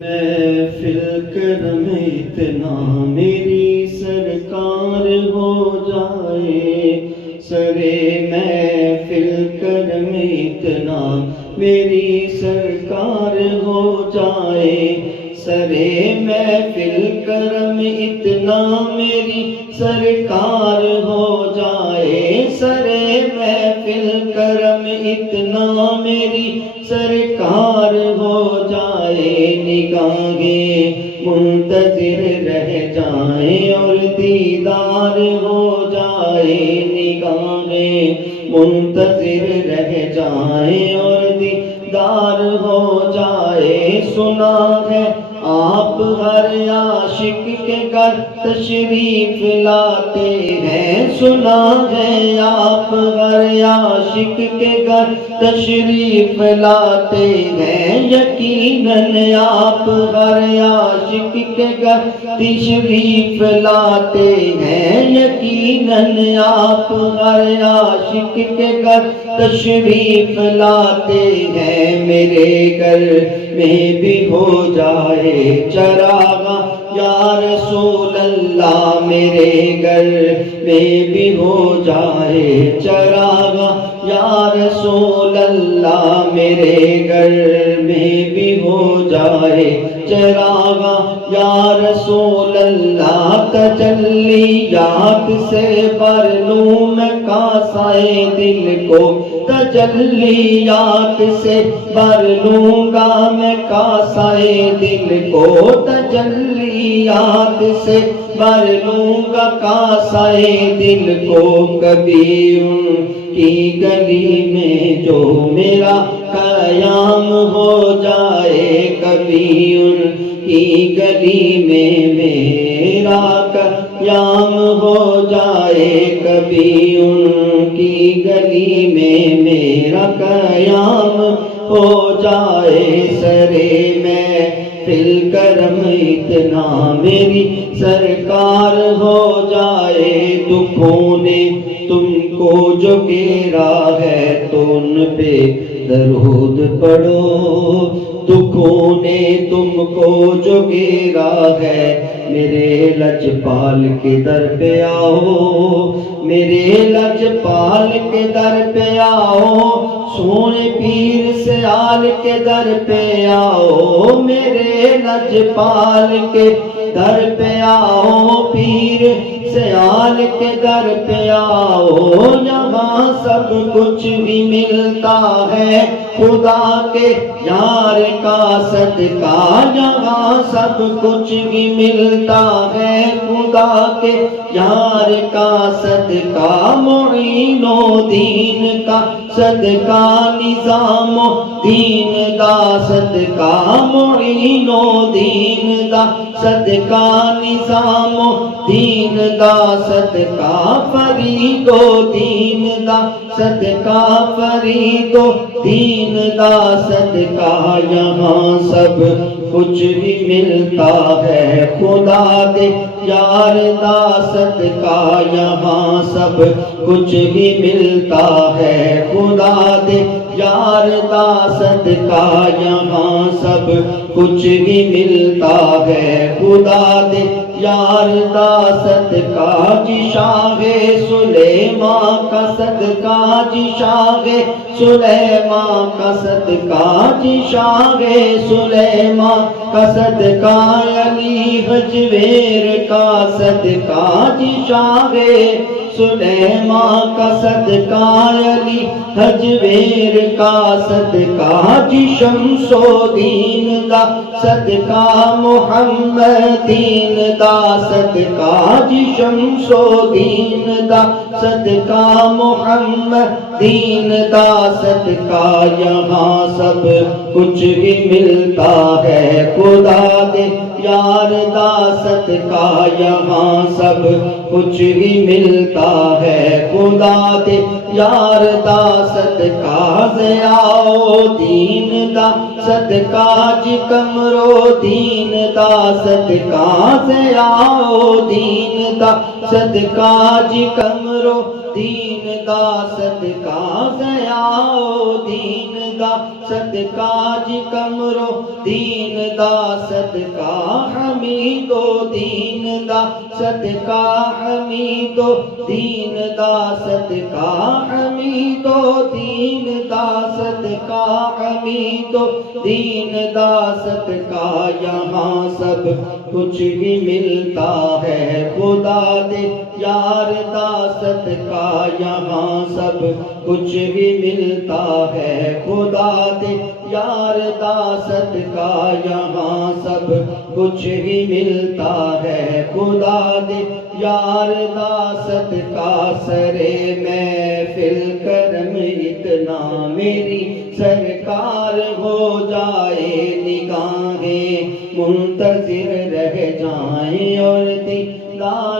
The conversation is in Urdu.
محفل کرم اتنا میری سرکار ہو جائے، سرے محفل کرم اتنا میری سرکار ہو جائے، سرے محفل کرم اتنا میری سرکار ہو جائے، سرے محفل کرم اتنا میری سرکار ہو جائے، نگاہیں منتظر رہ جائیں اور دیدار ہو جائے، نگاہیں منتظر رہ جائیں اور دیدار ہو جائے۔ سنا ہے آپ ہر عاشق کے گھر تشریف لاتے ہیں، سنا ہے آپ ہر عاشق کے گھر تشریف لاتے ہیں، یقیناً آپ ہر عاشق کے گھر تشریف لاتے ہیں، یقیناً آپ ہر عاشق کے گھر تشریف لاتے ہیں۔ میرے گھر میں بھی ہو جائے چراغ یا رسول اللہ، میرے گھر میں بھی ہو جائے چراغ یا رسول اللہ، میرے گھر میں بھی ہو جائے چراغ یا رسول اللہ، تجلیات سے بھر لوں میں کاسائے دل کو، تجلیات سے بھر لوں گا میں کاسائے دل کو، تجلیات سے بھر لوں گا کاسائے دل کو۔ کبھی ان کی گلی میں جو میرا قیام ہو جائے، کبھی ان کی گلی میں میرا قیام ہو جائے، کبھی ان کی گلی میں میرا قیام ہو جائے، سرے محفل کرم اتنا میری سرکار ہو جائے۔ دکھوں نے تم کو جو گھیرا ہے تو ان پہ درود پڑھو، دکھوں نے تم کو جو گھیرا ہے میرے لجپال کے در پہ آؤ، میرے لجپال کے در پہ آؤ، سونے پیر سیال کے در پہ آؤ، میرے لجپال کے در پہ آؤ، پیر سیال کے در پہ آؤ، یہاں سب کچھ بھی ملتا ہے خدا کے یار کا صدقہ، یہاں سب کچھ بھی ملتا ہے خدا کے یار کا صدقہ، معین و دین کا صدقہ، نظام و دین دا صدقہ، معین و دین دا صدقہ، نظام و دین دا صدقہ، فرید و دین دا صدقہ، فرید و دین دا صدقہ، یہاں سب کچھ بھی ملتا ہے خدا دے یار دا صدقہ، یہاں سب کچھ بھی ملتا ہے خدا دے یار دا صدقہ، یہاں سب کچھ بھی ملتا ہے خدا دے یار دا صدقہ، جی شاہ سلیمان کا صدقہ، جی شاہ سلیمان کا صدقہ، جی شاہ سلیمان کا صدقہ، علی حجویر کا صدقہ، جی شاہ سلیمان کا صدقہ، علی حجویر کا صدقہ، جی شمس و دین دا صدقہ، محمد دین دا صدقہ، جی شمس و دین دا صدقہ، محمد دین دا صدقہ، یہاں سب کچھ بھی ملتا ہے خدا دے یار دا صدقہ، یہاں سب کچھ بھی ملتا ہے خدا دے یار دا صدقہ، ضیاء دین دا صدقہ، جی کمرو دین دا صدقہ، ضیاء دین دا صدقہ، جی کمرو دین دا صدقہ، ضیاء دین دا صدقہ جی کمرو دین دا صدقہ حمیدو دین دا صدقہ حمیدو دین دا صدقہ حمیدو دین دا صدقہ حمیدو دین دا صدقہ یہاں سب کچھ ہی ملتا ہے خدا دے یار دا صدقہ یہاں سب کچھ ہی ملتا ہے خدا دے یار دا صدقہ یہاں سب کچھ ہی ملتا ہے خدا دے یار دا صدقہ سرے محفل کرم اتنا میری سرکار ہو جائے نگاہیں منتظر رہ جائیں اور دیدار